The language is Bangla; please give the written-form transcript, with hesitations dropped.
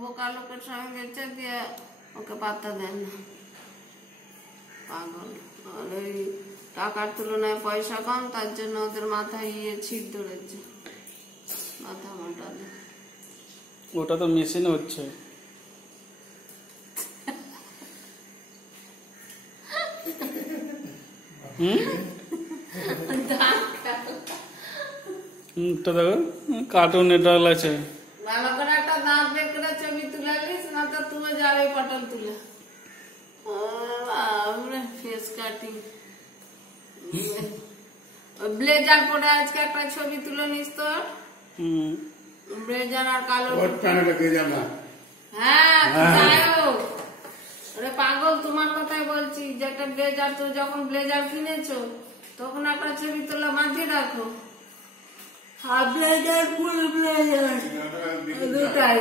বোকা লোকের সঙ্গে গেছে দিয়ে ওকে পাত্তা দেন না, পাগল। আর ওই টাকার তুলনায় পয়সা কম, তার জন্য ওদের মাথায় ছিট ধরেছে, মাথা মোটালে। ওটা তো মেশিনে হচ্ছে। দেখো কার্টুন নেটওয়ার্ক আছে, ভালো করে একটা দাঁত বের করে ছবি তুলে নিস, না তো তুমি যাবে পটল তুলে। ফেস কাটিং ব্লেজার পরে আজকে একটা ছবি তুলে নিস তো। ব্লেজার আর কালো, হ্যাঁ পাগল, তোমার কথাই বলছি যে একটা ব্লেজার, তো যখন ব্লেজার কিনেছো তখন একটা ছবি তুলে মাঝে রাখো। হাফ ব্লেজার, ফুল ব্লেজার দুটাই।